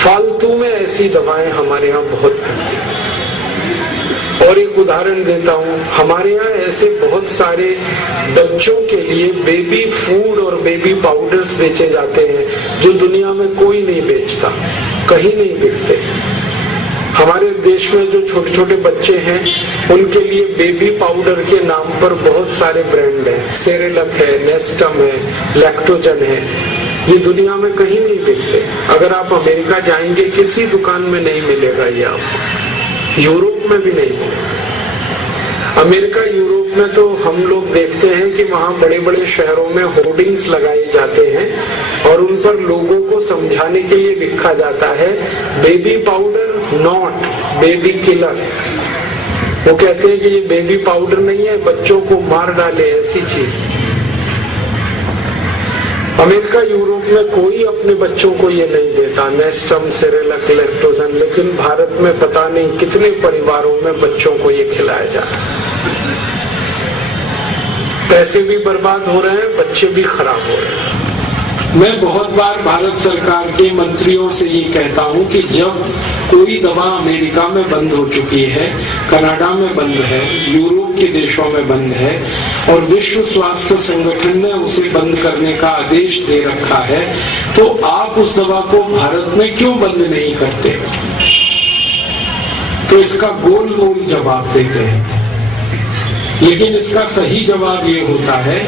फालतू में ऐसी दवाएं हमारे यहाँ बहुत मिलती हैं। और एक उदाहरण देता हूँ, हमारे यहाँ ऐसे बहुत सारे बच्चों के लिए बेबी फूड और बेबी पाउडर्स बेचे जाते हैं जो दुनिया में कोई नहीं बेचता, कहीं नहीं बिकते। हमारे देश में जो छोटे छोटे बच्चे हैं उनके लिए बेबी पाउडर के नाम पर बहुत सारे ब्रांड हैं, सेरेलक है, नेस्टम है, लैक्टोजन है, ये दुनिया में कहीं नहीं बिकते। अगर आप अमेरिका जाएंगे किसी दुकान में नहीं मिलेगा ये आपको, यूरोप में भी नहीं। अमेरिका यूरोप में तो हम लोग देखते हैं कि वहाँ बड़े बड़े शहरों में होर्डिंग्स लगाए जाते हैं और उन पर लोगों को समझाने के लिए लिखा जाता है baby powder not baby killer. वो कहते हैं कि ये बेबी पाउडर नहीं है, बच्चों को मार डाले ऐसी चीज। अमेरिका यूरोप में कोई अपने बच्चों को ये नहीं देता, नेस्टम, सेरेलक, लैक्टोजन, लेकिन भारत में पता नहीं कितने परिवारों में बच्चों को ये खिलाया जा रहा है। पैसे भी बर्बाद हो रहे हैं, बच्चे भी खराब हो रहे हैं। मैं बहुत बार भारत सरकार के मंत्रियों से ये कहता हूँ कि जब कोई दवा अमेरिका में बंद हो चुकी है, कनाडा में बंद है, यूरोप के देशों में बंद है और विश्व स्वास्थ्य संगठन ने उसे बंद करने का आदेश दे रखा है, तो आप उस दवा को भारत में क्यों बंद नहीं करते? तो इसका गोल मोल जवाब देते हैं। लेकिन इसका सही जवाब ये होता है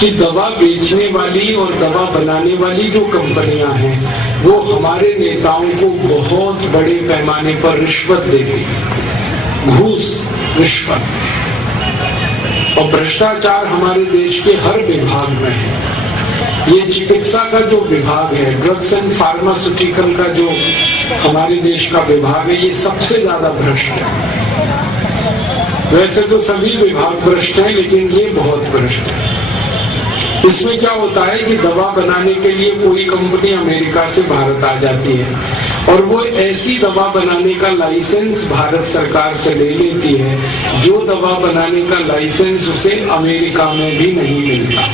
कि दवा बेचने वाली और दवा बनाने वाली जो कंपनियां हैं वो हमारे नेताओं को बहुत बड़े पैमाने पर रिश्वत देती, घूस, रिश्वत और भ्रष्टाचार हमारे देश के हर विभाग में है। ये चिकित्सा का जो विभाग है, ड्रग्स एंड फार्मास्यूटिकल का जो हमारे देश का विभाग है, ये सबसे ज्यादा भ्रष्ट है। वैसे तो सभी विभाग भ्रष्ट हैं, लेकिन ये बहुत भ्रष्ट है। इसमें क्या होता है कि दवा बनाने के लिए कोई कंपनी अमेरिका से भारत आ जाती है और वो ऐसी दवा बनाने का लाइसेंस भारत सरकार से ले लेती है जो दवा बनाने का लाइसेंस उसे अमेरिका में भी नहीं मिलता।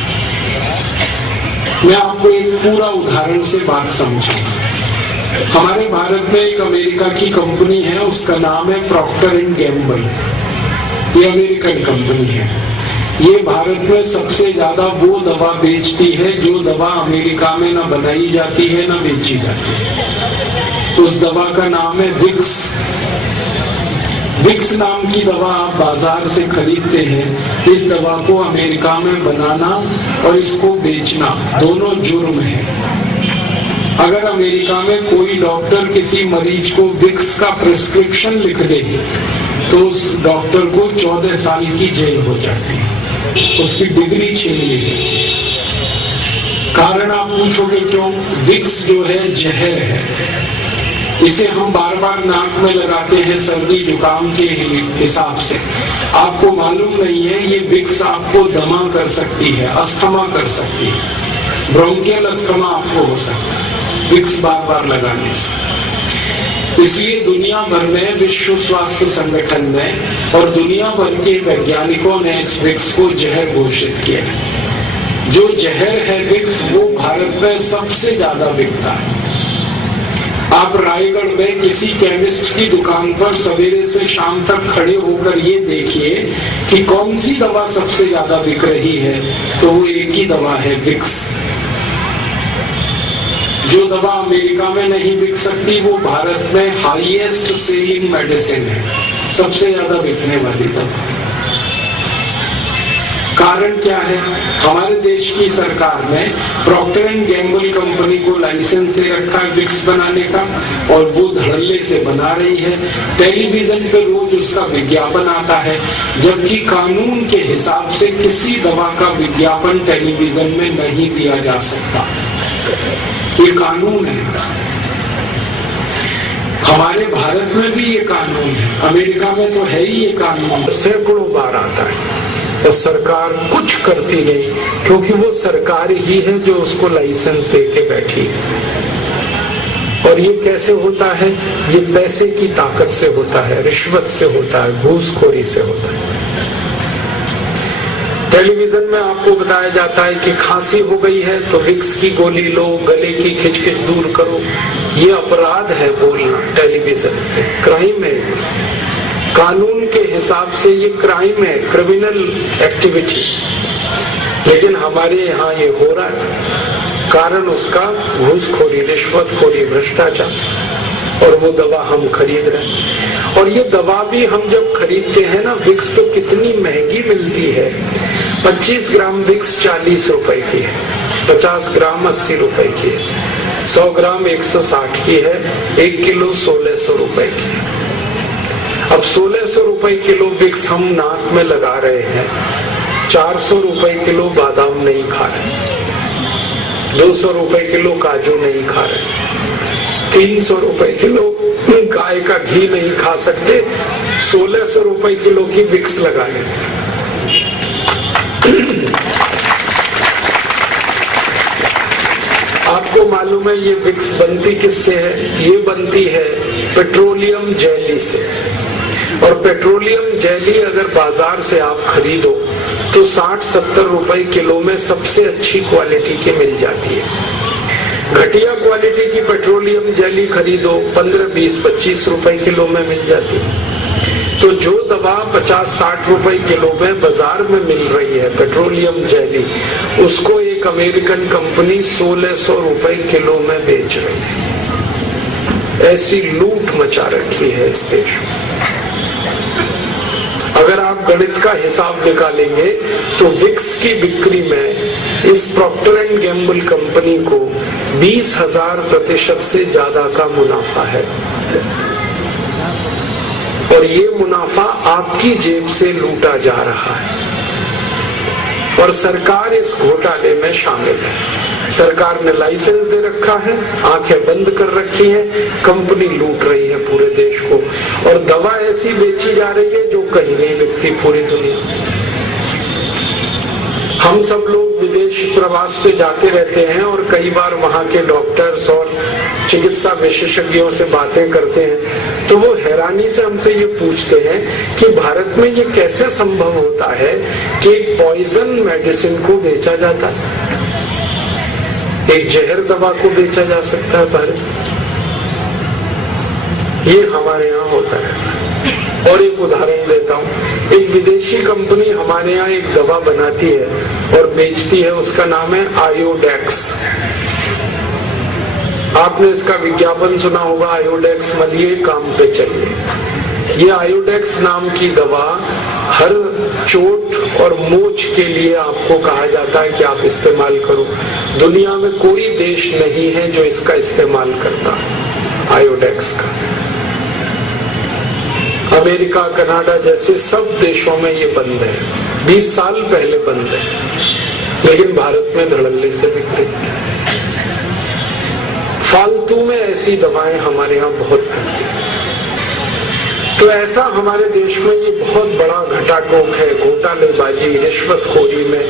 मैं आपको एक पूरा उदाहरण से बात समझाऊंगा। हमारे भारत में एक अमेरिका की कंपनी है, उसका नाम है प्रॉक्टर एंड गैम्बल। ये अमेरिकन कंपनी है। ये भारत में सबसे ज्यादा वो दवा बेचती है जो दवा अमेरिका में न बनाई जाती है न बेची जाती है। उस दवा का नाम है विक्स। विक्स नाम की दवा आप बाजार से खरीदते हैं। इस दवा को अमेरिका में बनाना और इसको बेचना दोनों जुर्म है। अगर अमेरिका में कोई डॉक्टर किसी मरीज को विक्स का प्रिस्क्रिप्शन लिख दे तो उस डॉक्टर को 14 साल की जेल हो जाती है, उसकी डिग्री छीन ली जाती है। कारण आप पूछोगे क्यों? विक्स जो है जहर है। इसे हम बार बार नाक में लगाते हैं सर्दी जुकाम के हिसाब से। आपको मालूम नहीं है ये विक्स आपको दमा कर सकती है, अस्थमा कर सकती है, ब्रोंकियल अस्थमा आपको हो सकता है विक्स बार बार लगाने से। इसलिए दुनिया भर में विश्व स्वास्थ्य संगठन ने और दुनिया भर के वैज्ञानिकों ने इस विक्स को जहर घोषित किया है। जो जहर है विक्स वो भारत में सबसे ज्यादा बिकता है। आप रायगढ़ में किसी केमिस्ट की दुकान पर सवेरे से शाम तक खड़े होकर ये देखिए कि कौन सी दवा सबसे ज्यादा बिक रही है, तो वो एक ही दवा है, विक्स। जो दवा अमेरिका में नहीं बिक सकती वो भारत में हाईएस्ट सेलिंग मेडिसिन है, सबसे ज्यादा बिकने वाली दवा। कारण क्या है? हमारे देश की सरकार ने प्रॉक्टर एंड गैम्बल कंपनी को लाइसेंस दे रखा है विक्स बनाने का और वो धड़ल्ले से बना रही है। टेलीविजन पे रोज उसका विज्ञापन आता है, जबकि कानून के हिसाब से किसी दवा का विज्ञापन टेलीविजन में नहीं दिया जा सकता। ये कानून है। हमारे भारत में भी ये कानून है, अमेरिका में तो है ही ये कानून। सैकड़ों बार आता है और सरकार कुछ करती नहीं, क्योंकि वो सरकार ही है जो उसको लाइसेंस दे के बैठी है। और ये कैसे होता है? ये पैसे की ताकत से होता है, रिश्वत से होता है, घूसखोरी से होता है। टेलीविजन में आपको बताया जाता है कि खांसी हो गई है तो विक्स की गोली लो, गले की खिचखिच दूर करो। ये अपराध है बोलना टेलीविजन पे, क्राइम है। कानून के हिसाब से ये क्राइम है, क्रिमिनल एक्टिविटी, लेकिन हमारे यहाँ ये हो रहा है। कारण उसका घूसखोरी, रिश्वतखोरी, भ्रष्टाचार, और वो दवा हम खरीद रहे हैं। और ये दवा भी हम जब खरीदते हैं ना, विक्स तो कितनी महंगी मिलती है। 25 ग्राम विक्स 40 रुपए की है, 50 ग्राम 80 रुपए की है, 100 ग्राम 160 की है, 1 किलो 1600 रुपए की है। अब 1600 रुपए किलो विक्स हम नाक में लगा रहे हैं, 400 रुपए किलो बादाम नहीं खा रहे, 200 रुपए किलो काजू नहीं खा रहे, 300 रुपए किलो गाय का घी नहीं खा सकते, 1600 रुपए किलो की विक्स लगा लेते। आपको मालूम है ये विक्स बनती किससे है? ये बनती है पेट्रोलियम जेली से। और पेट्रोलियम जेली अगर बाजार से आप खरीदो तो 60-70 रुपए किलो में सबसे अच्छी क्वालिटी की मिल जाती है। घटिया क्वालिटी की पेट्रोलियम जेली खरीदो 15, 20, 25 रुपए किलो में मिल जाती है। तो जो दवा 50-60 रुपए किलो में बाजार में मिल रही है पेट्रोलियम जेली, उसको एक अमेरिकन कंपनी 1600 रुपए किलो में बेच रही है। ऐसी लूट मचा रखी है इस देश में। अगर आप गणित का हिसाब निकालेंगे तो विक्स की बिक्री में इस प्रॉक्टर एंड गैम्बल कंपनी को 20,000% से ज्यादा का मुनाफा है, और ये मुनाफा आपकी जेब से लूटा जा रहा है। और सरकार इस घोटाले में शामिल है। सरकार ने लाइसेंस दे रखा है, आंखें बंद कर रखी है, कंपनी लूट रही है पूरे देश को, और दवा ऐसी बेची जा रही है जो कहीं नहीं बिकती पूरी दुनिया। हम सब लोग विदेश प्रवास पे जाते रहते हैं और कई बार वहां के डॉक्टर्स और चिकित्सा विशेषज्ञों से बातें करते हैं, तो वो हैरानी से हमसे ये पूछते हैं कि भारत में ये कैसे संभव होता है कि पॉइजन मेडिसिन को बेचा जाता है, एक जहर दवा को बेचा जा सकता है भारत। ये हमारे यहाँ होता रहता है। और एक उदाहरण देता हूँ, एक विदेशी कंपनी हमारे यहाँ एक दवा बनाती है और बेचती है, उसका नाम है आयोडेक्स। आपने इसका विज्ञापन सुना होगा, आयोडेक्स मलिए काम पे चलिए। ये आयोडेक्स नाम की दवा हर चोट और मोच के लिए आपको कहा जाता है कि आप इस्तेमाल करो। दुनिया में कोई देश नहीं है जो इसका इस्तेमाल करता आयोडेक्स का। अमेरिका, कनाडा जैसे सब देशों में ये बंद है, 20 साल पहले बंद है, लेकिन भारत में धड़ल्ले से बिक रही है। फालतू में ऐसी दवाएं हमारे यहाँ बहुत बनती है। तो ऐसा हमारे देश में ये बहुत बड़ा घटाटोप है, घोटालेबाजी, रिश्वतखोरी में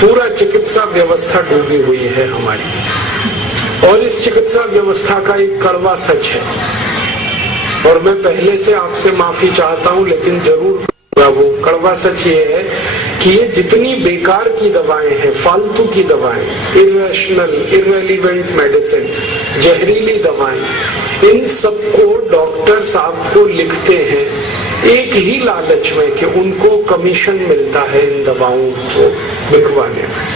पूरा चिकित्सा व्यवस्था डूबी हुई है हमारी। और इस चिकित्सा व्यवस्था का एक कड़वा सच है, और मैं पहले से आपसे माफी चाहता हूं, लेकिन जरूर वो कड़वा सच ये है कि ये जितनी बेकार की दवाएं हैं, फालतू की दवाएं, इरेशनल, इररेलेवेंट मेडिसिन, जहरीली दवाएं, इन सबको डॉक्टर्स आपको लिखते हैं एक ही लालच में कि उनको कमीशन मिलता है इन दवाओं को बिकवाने में।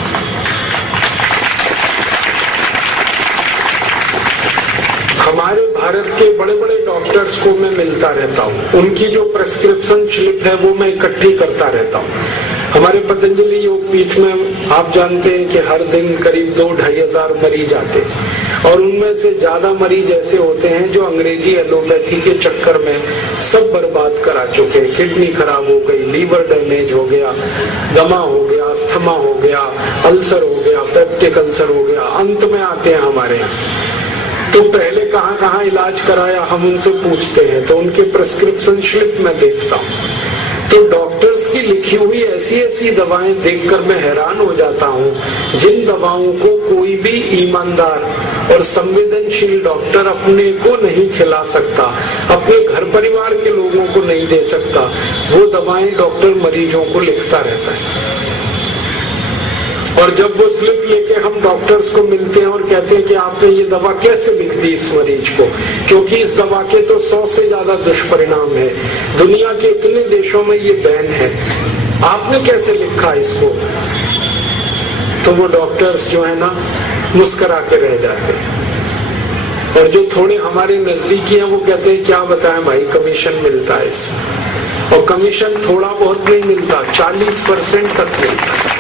हमारे भारत के बड़े बड़े डॉक्टर्स को मैं मिलता रहता हूँ, उनकी जो प्रेस्क्रिप्शन स्लिप है वो मैं इकट्ठी करता रहता हूँ। हमारे पतंजलि योग पीठ में आप जानते हैं कि हर दिन करीब 2-2.5 हजार मरीज आते हैं, और उनमें से ज्यादा मरीज ऐसे होते हैं जो अंग्रेजी एलोपैथी के चक्कर में सब बर्बाद करा चुके हैं। किडनी खराब हो गई, लीवर डैमेज हो गया, दमा हो गया, अस्थमा हो गया, अल्सर हो गया, पेप्टिक अल्सर हो गया, अंत में आते हैं हमारे यहाँ। तो पहले कहाँ कहाँ इलाज कराया हम उनसे पूछते हैं, तो उनके प्रेस्क्रिप्शन स्लिप में देखता हूँ। तो डॉक्टर्स की लिखी हुई ऐसी ऐसी दवाएं देखकर मैं हैरान हो जाता हूँ, जिन दवाओं को कोई भी ईमानदार और संवेदनशील डॉक्टर अपने को नहीं खिला सकता, अपने घर परिवार के लोगों को नहीं दे सकता, वो दवाएं डॉक्टर मरीजों को लिखता रहता है। और जब वो स्लिप लेके हम डॉक्टर्स को मिलते हैं और कहते हैं कि आपने ये दवा कैसे लिख दी इस मरीज को, क्योंकि इस दवा के तो 100 से ज्यादा दुष्परिणाम है, दुनिया के इतने देशों में ये बैन है, आपने कैसे लिखा इसको, तो वो डॉक्टर्स जो है ना मुस्कुरा के रह जाते हैं। और जो थोड़े हमारे नजदीकी हैं वो कहते हैं क्या बताएं भाई, कमीशन मिलता है इसमें, और कमीशन थोड़ा बहुत नहीं मिलता, 40% तक मिलता है।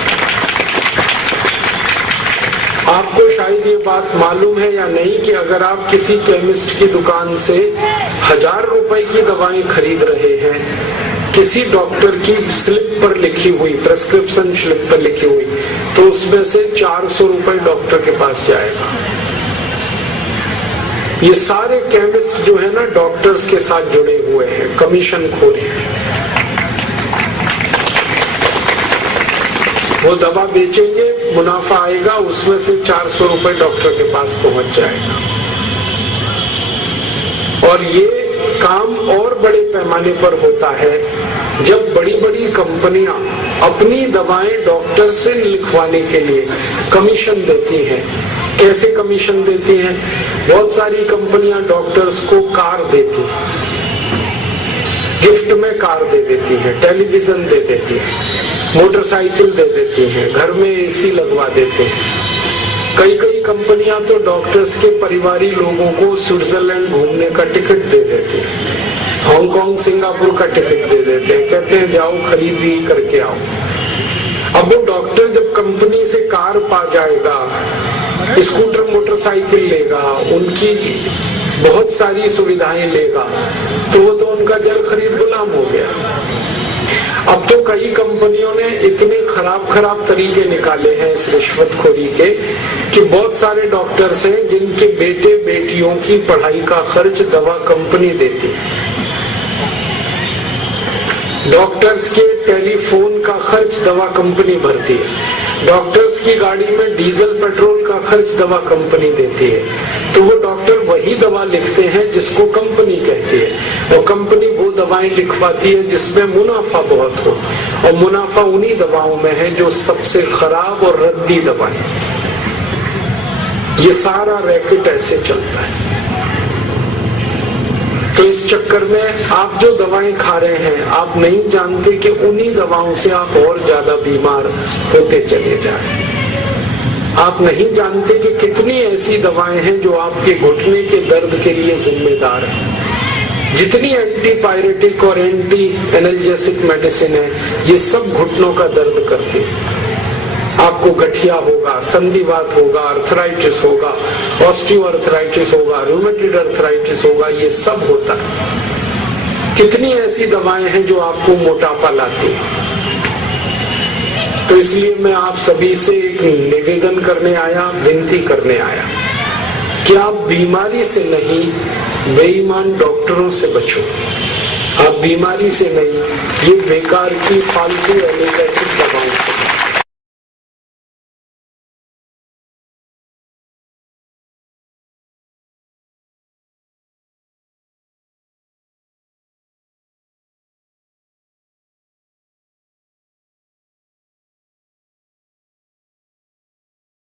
आपको शायद ये बात मालूम है या नहीं कि अगर आप किसी केमिस्ट की दुकान से 1000 रुपए की दवाएं खरीद रहे हैं, किसी डॉक्टर की स्लिप पर लिखी हुई, प्रेस्क्रिप्शन स्लिप पर लिखी हुई, तो उसमें से 400 रुपए डॉक्टर के पास जाएगा। ये सारे केमिस्ट जो है ना डॉक्टर्स के साथ जुड़े हुए हैं, कमीशन खोर हैं। वो दवा बेचेंगे, मुनाफा आएगा, उसमें से 400 रुपए डॉक्टर के पास पहुंच जाएगा। और ये काम और बड़े पैमाने पर होता है जब बड़ी बड़ी कंपनियां अपनी दवाएं डॉक्टर से लिखवाने के लिए कमीशन देती हैं। कैसे कमीशन देती हैं? बहुत सारी कंपनियां डॉक्टर्स को कार देती हैं, गिफ्ट में कार दे देती हैं, टेलीविजन दे देती है, मोटरसाइकिल दे देती हैं, घर में एसी लगवा देते हैं। कई कंपनियां तो डॉक्टर्स के परिवारी लोगों को स्विट्जरलैंड घूमने का टिकट दे देती हैं, हांगकांग सिंगापुर का टिकट दे देते हैं, कहते हैं जाओ खरीदी करके आओ। अब वो डॉक्टर जब कंपनी से कार पा जाएगा, स्कूटर मोटरसाइकिल लेगा, उनकी बहुत सारी सुविधाएं लेगा, तो वो तो उनका जल खरीद गुलाम हो गया। अब तो कई कंपनियों ने इतने खराब तरीके निकाले हैं इस रिश्वतखोरी के कि बहुत सारे डॉक्टर्स हैं जिनके बेटे बेटियों की पढ़ाई का खर्च दवा कंपनी देती है, डॉक्टर्स के टेलीफोन का खर्च दवा कंपनी भरती है, डॉक्टर्स की गाड़ी में डीजल पेट्रोल का खर्च दवा कंपनी देती है। तो वो डॉक्टर वही दवा लिखते हैं जिसको कंपनी कहती है, और कंपनी वो दवाएं लिखवाती है जिसमें मुनाफा बहुत हो, और मुनाफा उन्हीं दवाओं में है जो सबसे खराब और रद्दी दवाएं। ये सारा रैकेट ऐसे चलता है। तो इस चक्कर में आप जो दवाएं खा रहे हैं, आप नहीं जानते कि उन्हीं दवाओं से आप और ज्यादा बीमार होते चले जा रहे हैं। आप नहीं जानते कि कितनी ऐसी दवाएं हैं जो आपके घुटने के दर्द के लिए जिम्मेदार है। जितनी एंटीपायरेटिक और एंटी एनाल्जेसिक मेडिसिन है, ये सब घुटनों का दर्द करती है। आपको गठिया होगा, संधिवात होगा, अर्थराइटिस होगा, ऑस्टियोआर्थराइटिस होगा, रूमेटॉइड अर्थराइटिस होगा, ये सब होता है। कितनी ऐसी दवाएं हैं जो आपको मोटापा लाती है। तो इसलिए मैं आप सभी से एक निवेदन करने आया, विनती करने आया कि आप बीमारी से नहीं, बेईमान डॉक्टरों से बचो। आप बीमारी से नहीं, ये बेकार की फालतू एलोपैथिक दवाओं से